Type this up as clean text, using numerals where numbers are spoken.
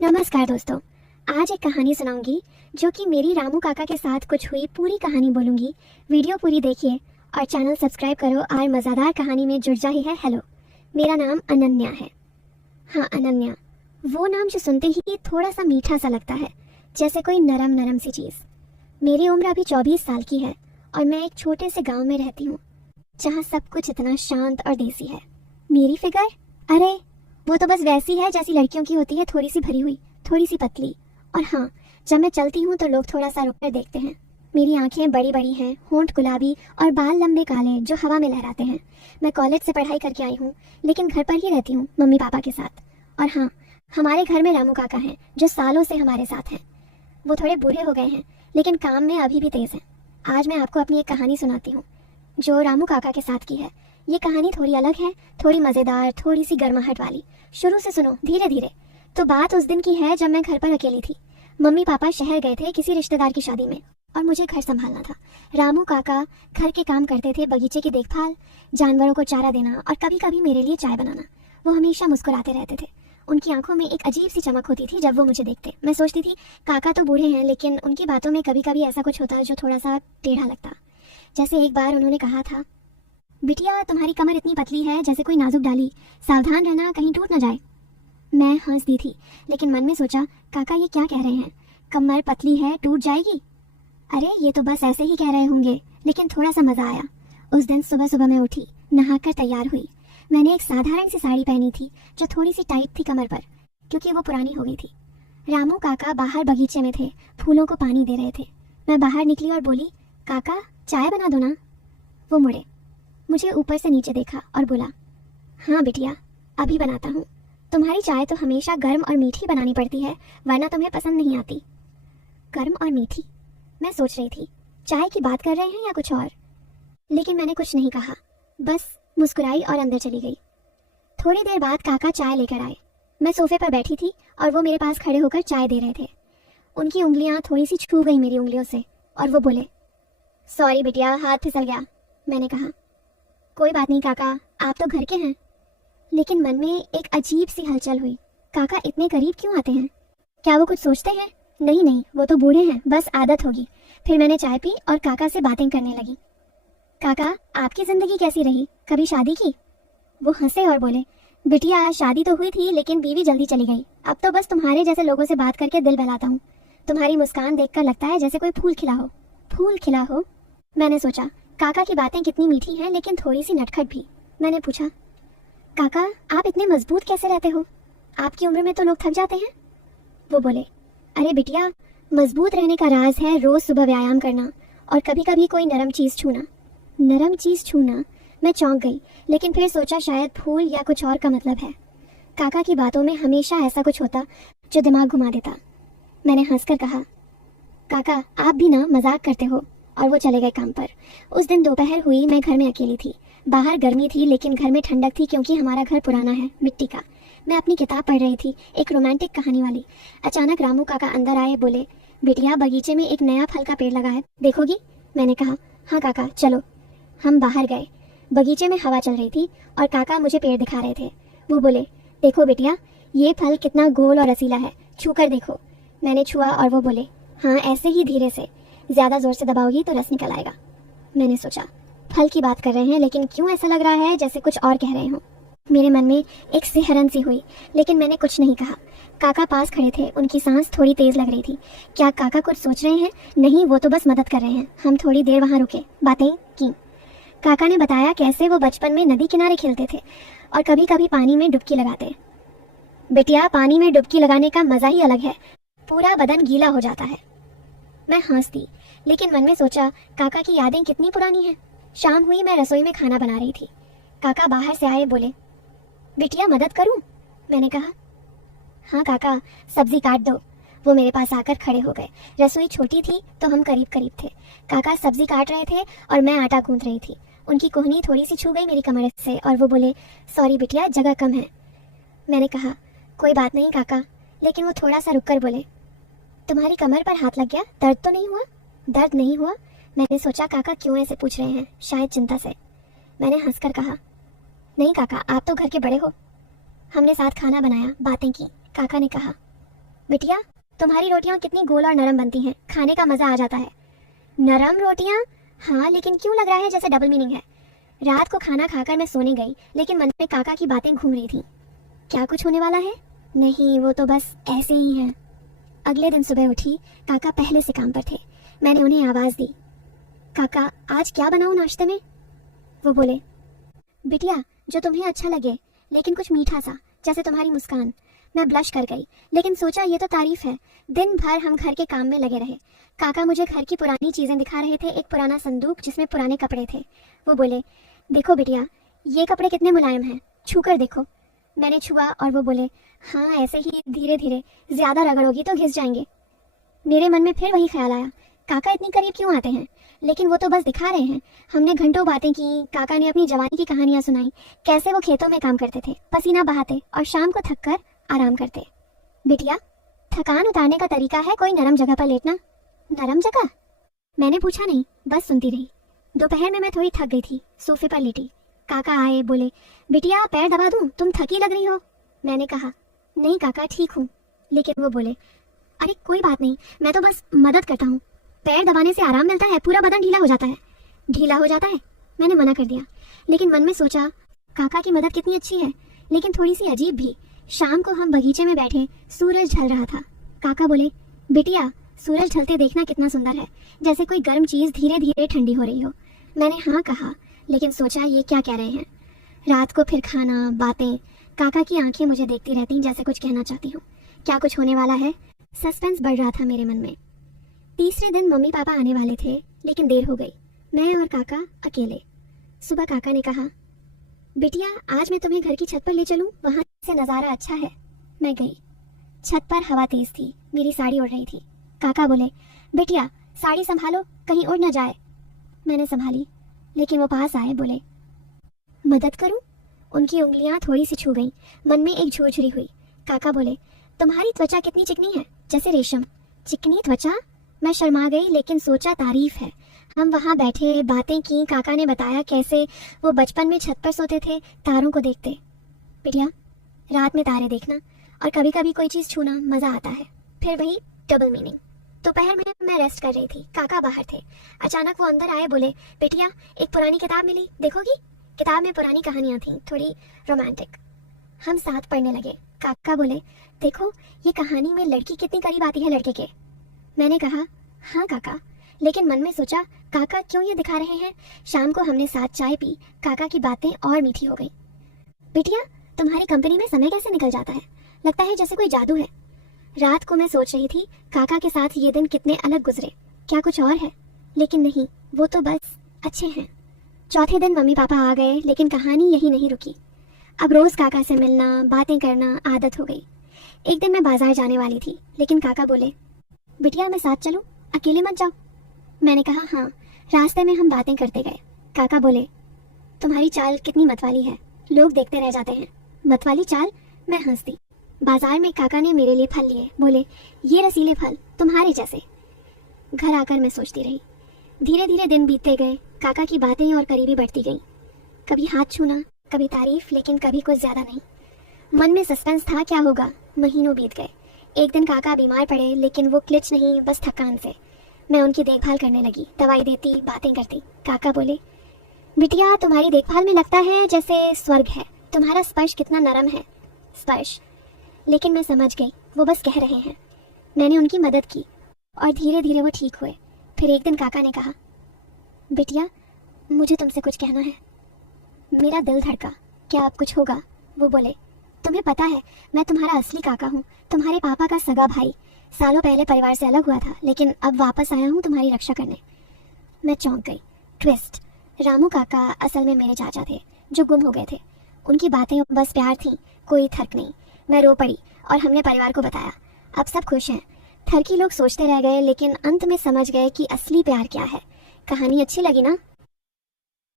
नमस्कार दोस्तों। आज एक कहानी सुनाऊंगी जो कि मेरी रामू काका के साथ कुछ हुई पूरी कहानी बोलूंगी। वीडियो पूरी देखिए और चैनल सब्सक्राइब करो और मज़ेदार कहानी में जुड़ जाही है। हेलो, मेरा नाम अनन्या है। हाँ, अनन्या, वो नाम जो सुनते ही थोड़ा सा मीठा सा लगता है, जैसे कोई नरम नरम सी चीज़। मेरी उम्र अभी 24 साल की है और मैं एक छोटे से गाँव में रहती हूँ जहाँ सब कुछ इतना शांत और देसी है। मेरी फिगर, अरे वो तो बस वैसी है जैसी लड़कियों की होती है, थोड़ी सी भरी हुई, थोड़ी सी पतली। और हाँ, जब मैं चलती हूँ तो लोग थोड़ा सा रुक कर देखते हैं। मेरी आंखें बड़ी बड़ी हैं, होंठ गुलाबी और बाल लंबे काले जो हवा में लहराते हैं। मैं कॉलेज से पढ़ाई करके आई हूँ, लेकिन घर पर ही रहती हूँ मम्मी पापा के साथ। और हाँ, हमारे घर में रामू काका हैं जो सालों से हमारे साथ हैं। वो थोड़े बूढ़े हो गए हैं लेकिन काम में अभी भी तेज़ हैं। आज मैं आपको अपनी एक कहानी सुनाती हूँ जो रामू काका के साथ की है। ये कहानी थोड़ी अलग है, थोड़ी मज़ेदार, थोड़ी सी गर्माहट वाली। शुरू से सुनो, धीरे धीरे। तो बात उस दिन की है जब मैं घर पर अकेली थी। मम्मी पापा शहर गए थे किसी रिश्तेदार की शादी में और मुझे घर संभालना था। रामू काका घर के काम करते थे, बगीचे की देखभाल, जानवरों को चारा देना और कभी कभी मेरे लिए चाय बनाना। वो हमेशा मुस्कुराते रहते थे। उनकी आंखों में एक अजीब सी चमक होती थी जब वो मुझे देखते। मैं सोचती थी काका तो बूढ़े हैं, लेकिन उनकी बातों में कभी कभी ऐसा कुछ होता है जो थोड़ा सा टेढ़ा लगता। जैसे एक बार उन्होंने कहा था, बिटिया तुम्हारी कमर इतनी पतली है जैसे कोई नाजुक डाली, सावधान रहना कहीं टूट न जाए। मैं हंस दी थी, लेकिन मन में सोचा काका ये क्या कह रहे हैं, कमर पतली है टूट जाएगी। अरे ये तो बस ऐसे ही कह रहे होंगे। लेकिन थोड़ा सा मजा आया। उस दिन सुबह सुबह मैं उठी, नहाकर तैयार हुई। मैंने एक साधारण सी साड़ी पहनी थी जो थोड़ी सी टाइट थी कमर पर, क्योंकि वो पुरानी हो गई थी। रामू काका बाहर बगीचे में थे, फूलों को पानी दे रहे थे। मैं बाहर निकली और बोली, काका चाय बना दो ना। वो मुड़े, मुझे ऊपर से नीचे देखा और बोला, हाँ बिटिया अभी बनाता हूँ। तुम्हारी चाय तो हमेशा गर्म और मीठी बनानी पड़ती है, वरना तुम्हें पसंद नहीं आती। गर्म और मीठी? मैं सोच रही थी चाय की बात कर रहे हैं या कुछ और। लेकिन मैंने कुछ नहीं कहा, बस मुस्कुराई और अंदर चली गई। थोड़ी देर बाद काका चाय लेकर आए। मैं सोफे पर बैठी थी और वो मेरे पास खड़े होकर चाय दे रहे थे। उनकी उंगलियां थोड़ी सी छू गई मेरी उंगलियों से और वो बोले, सॉरी बिटिया, हाथ फिसल गया। मैंने कहा, कोई बात नहीं काका, आप तो घर के हैं। लेकिन मन में एक अजीब सी हलचल हुई। काका इतने करीब क्यों आते हैं? क्या वो कुछ सोचते हैं? नहीं नहीं, वो तो बूढ़े हैं, बस आदत होगी। फिर मैंने चाय पी और काका से बातें करने लगी। काका आपकी जिंदगी कैसी रही, कभी शादी की? वो हंसे और बोले, बिटिया शादी तो हुई थी लेकिन बीवी जल्दी चली गई। अब तो बस तुम्हारे जैसे लोगों से बात करके दिल बहलाता हूँ। तुम्हारी मुस्कान देखकर लगता है जैसे कोई फूल खिला हो। फूल खिला हो? मैंने सोचा काका की बातें कितनी मीठी हैं लेकिन थोड़ी सी नटखट भी। मैंने पूछा, काका आप इतने मजबूत कैसे रहते हो? आपकी उम्र में तो लोग थक जाते हैं। वो बोले, अरे बिटिया, मजबूत रहने का राज है रोज सुबह व्यायाम करना और कभी कभी कोई नरम चीज छूना। नरम चीज छूना? मैं चौंक गई, लेकिन फिर सोचा शायद फूल या कुछ और का मतलब है। काका की बातों में हमेशा ऐसा कुछ होता जो दिमाग घुमा देता। मैंने हंसकर कहा, काका आप भी ना मजाक करते हो। और वो चले गए काम पर। उस दिन दोपहर हुई, मैं घर में अकेली थी। बाहर गर्मी थी लेकिन घर में ठंडक थी, क्योंकि हमारा घर पुराना है, मिट्टी का। मैं अपनी किताब पढ़ रही थी, एक रोमांटिक कहानी वाली। अचानक रामू काका अंदर आए, बोले, बिटिया बगीचे में एक नया फल का पेड़ लगा है, देखोगी? मैंने कहा, हाँ काका चलो। हम बाहर गए। बगीचे में हवा चल रही थी और काका मुझे पेड़ दिखा रहे थे। वो बोले, देखो बिटिया ये फल कितना गोल और रसीला है, छू कर देखो। मैंने छुआ और वो बोले, हाँ ऐसे ही धीरे से, ज्यादा जोर से दबाओगी तो रस निकल आएगा। मैंने सोचा फल की बात कर रहे हैं, लेकिन क्यों ऐसा लग रहा है जैसे कुछ और कह रहे हो। मेरे मन में एक सिहरन सी हुई, लेकिन मैंने कुछ नहीं कहा। काका पास खड़े थे, उनकी सांस थोड़ी तेज लग रही थी। क्या काका कुछ सोच रहे हैं? नहीं, वो तो बस मदद कर रहे हैं। हम थोड़ी देर वहाँ रुके, बातें की। काका ने बताया कैसे वो बचपन में नदी किनारे खेलते थे और कभी कभी पानी में डुबकी लगाते। बिटिया पानी में डुबकी लगाने का मजा ही अलग है, पूरा बदन गीला हो जाता है। मैं हंस दी, लेकिन मन में सोचा काका की यादें कितनी पुरानी हैं। शाम हुई, मैं रसोई में खाना बना रही थी। काका बाहर से आए, बोले, बिटिया मदद करूं? मैंने कहा, हाँ काका सब्जी काट दो। वो मेरे पास आकर खड़े हो गए। रसोई छोटी थी तो हम करीब करीब थे। काका सब्जी काट रहे थे और मैं आटा गूंथ रही थी। उनकी कोहनी थोड़ी सी छू गई मेरी कमर से और वो बोले, सॉरी बिटिया जगह कम है। मैंने कहा, कोई बात नहीं काका। लेकिन वो थोड़ा सा रुक कर बोले, तुम्हारी कमर पर हाथ लग गया, दर्द तो नहीं हुआ? दर्द नहीं हुआ? मैंने सोचा काका क्यों ऐसे पूछ रहे हैं, शायद चिंता से। मैंने हंसकर कहा, नहीं काका आप तो घर के बड़े हो। हमने साथ खाना बनाया, बातें की। काका ने कहा, बिटिया, तुम्हारी रोटियां कितनी गोल और नरम बनती हैं, खाने का मजा आ जाता है। नरम रोटियां? हाँ, लेकिन क्यों लग रहा है जैसे डबल मीनिंग है। रात को खाना खाकर मैं सोने गई, लेकिन मन में काका की बातें घूम रही थी। क्या कुछ होने वाला है? नहीं, वो तो बस ऐसे ही है। अगले दिन सुबह उठी, काका पहले से काम पर थे। मैंने उन्हें आवाज दी, काका आज क्या बनाऊं नाश्ते में? वो बोले, बिटिया जो तुम्हें अच्छा लगे, लेकिन कुछ मीठा सा, जैसे तुम्हारी मुस्कान। मैं ब्लश कर गई, लेकिन सोचा ये तो तारीफ है। दिन भर हम घर के काम में लगे रहे। काका मुझे घर की पुरानी चीजें दिखा रहे थे, एक पुराना संदूक जिसमें पुराने कपड़े थे। वो बोले, देखो बिटिया, ये कपड़े कितने मुलायम हैं, छू कर देखो। मैंने छुआ और वो बोले, हाँ ऐसे ही धीरे धीरे, ज्यादा रगड़ोगी तो घिस जाएंगे। मेरे मन में फिर वही ख्याल आया, काका इतनी करीब क्यों आते हैं? लेकिन वो तो बस दिखा रहे हैं। हमने घंटों बातें की, काका ने अपनी जवानी की कहानियां सुनाई, कैसे वो खेतों में काम करते थे, पसीना बहाते और शाम को थक कर आराम करते। बिटिया, थकान उतारने का तरीका है कोई नरम जगह पर लेटना। नरम जगह? मैंने पूछा नहीं, बस सुनती रही। दोपहर में मैं थोड़ी थक गई थी, सोफे पर लेटी। काका आए, बोले, बिटिया पैर दबा दूं, तुम थकी लग रही हो। मैंने कहा, नहीं काका ठीक हूँ। लेकिन वो बोले, अरे कोई बात नहीं, मैं तो बस मदद करता हूँ। पैर दबाने से आराम मिलता है, पूरा बदन ढीला हो जाता है। ढीला हो जाता है? मैंने मना कर दिया, लेकिन मन में सोचा काका की मदद कितनी अच्छी है, लेकिन थोड़ी सी अजीब भी। शाम को हम बगीचे में बैठे, सूरज ढल रहा था। काका बोले, बिटिया सूरज ढलते देखना कितना सुंदर है, जैसे कोई गर्म चीज धीरे धीरे ठंडी हो रही हो। मैंने हाँ कहा, लेकिन सोचा ये क्या कह रहे हैं। रात को फिर खाना, बातें। काका की आंखें मुझे देखती रहती जैसे कुछ कहना चाहती हूँ। क्या कुछ होने वाला है? सस्पेंस बढ़ रहा था मेरे मन में। तीसरे दिन मम्मी पापा आने वाले थे, लेकिन देर हो गई। मैं और काका अकेले। सुबह काका ने कहा, बिटिया आज मैं तुम्हें घर की छत पर ले चलूं, वहां से नज़ारा अच्छा है। मैं गई। छत पर हवा तेज थी, मेरी साड़ी उड़ रही थी। काका बोले, बिटिया साड़ी संभालो, कहीं उड़ न जाए। मैंने संभाली, लेकिन वो पास आए, बोले, मदद करूं? उनकी उंगलियां थोड़ी सी छू गईं। मन में एक झुरझुरी हुई। काका बोले, तुम्हारी त्वचा कितनी चिकनी है, जैसे रेशम। चिकनी त्वचा? मैं शर्मा गई, लेकिन सोचा तारीफ है। हम वहाँ बैठे, बातें की। काका ने बताया कैसे वो बचपन में छत पर सोते थे, तारों को देखते। बिटिया रात में तारे देखना और कभी कभी कोई चीज़ छूना मज़ा आता है। फिर वही डबल मीनिंग। दोपहर में मैं रेस्ट कर रही थी, काका बाहर थे। अचानक वो अंदर आए, बोले, बिटिया एक पुरानी किताब मिली, देखोगी? किताब में पुरानी कहानियाँ थीं, थोड़ी रोमांटिक। हम साथ पढ़ने लगे। काका बोले, देखो ये कहानी में लड़की कितनी करीब आती है लड़के के। मैंने कहा, हाँ काका, लेकिन मन में सोचा काका क्यों ये दिखा रहे हैं। शाम को हमने साथ चाय पी, काका की बातें और मीठी हो गई। बिटिया तुम्हारी कंपनी में समय कैसे निकल जाता है, लगता है जैसे कोई जादू है। रात को मैं सोच रही थी काका के साथ ये दिन कितने अलग गुजरे, क्या कुछ और है? लेकिन नहीं, वो तो बस अच्छे हैं। चौथे दिन मम्मी पापा आ गए, लेकिन कहानी यही नहीं रुकी। अब रोज काका से मिलना, बातें करना आदत हो गई। एक दिन मैं बाजार जाने वाली थी, लेकिन काका बोले, बिटिया मैं साथ चलूं, अकेले मत जाओ। मैंने कहा हाँ। रास्ते में हम बातें करते गए। काका बोले, तुम्हारी चाल कितनी मतवाली है, लोग देखते रह जाते हैं। मतवाली चाल? मैं हंस दी। बाजार में काका ने मेरे लिए फल लिए, बोले, ये रसीले फल तुम्हारे जैसे। घर आकर मैं सोचती रही। धीरे धीरे दिन बीतते गए, काका की बातें और करीबी बढ़ती गई। कभी हाथ छूना, कभी तारीफ, लेकिन कभी कुछ ज्यादा नहीं। मन में सस्पेंस था क्या होगा। महीनों बीत गए। एक दिन काका बीमार पड़े, लेकिन वो क्लिच नहीं, बस थकान से। मैं उनकी देखभाल करने लगी, दवाई देती, बातें करती। काका बोले, बिटिया तुम्हारी देखभाल में लगता है जैसे स्वर्ग है, तुम्हारा स्पर्श कितना नरम है। स्पर्श? लेकिन मैं समझ गई वो बस कह रहे हैं। मैंने उनकी मदद की और धीरे धीरे वो ठीक हुए। फिर एक दिन काका ने कहा, बिटिया मुझे तुमसे कुछ कहना है। मेरा दिल धड़का, क्या अब कुछ होगा? वो बोले, तुम्हें पता है मैं तुम्हारा असली काका हूँ, तुम्हारे पापा का सगा भाई। सालों पहले परिवार से अलग हुआ था, लेकिन अब वापस आया हूँ तुम्हारी रक्षा करने। मैं चौंक गई। ट्विस्ट, रामू काका असल में मेरे चाचा थे जो गुम हो गए थे। उनकी बातें बस प्यार थी, कोई थर्क नहीं। मैं रो पड़ी और हमने परिवार को बताया। अब सब खुश हैं। थर्की लोग सोचते रह गए, लेकिन अंत में समझ गए कि असली प्यार क्या है। कहानी अच्छी लगी ना?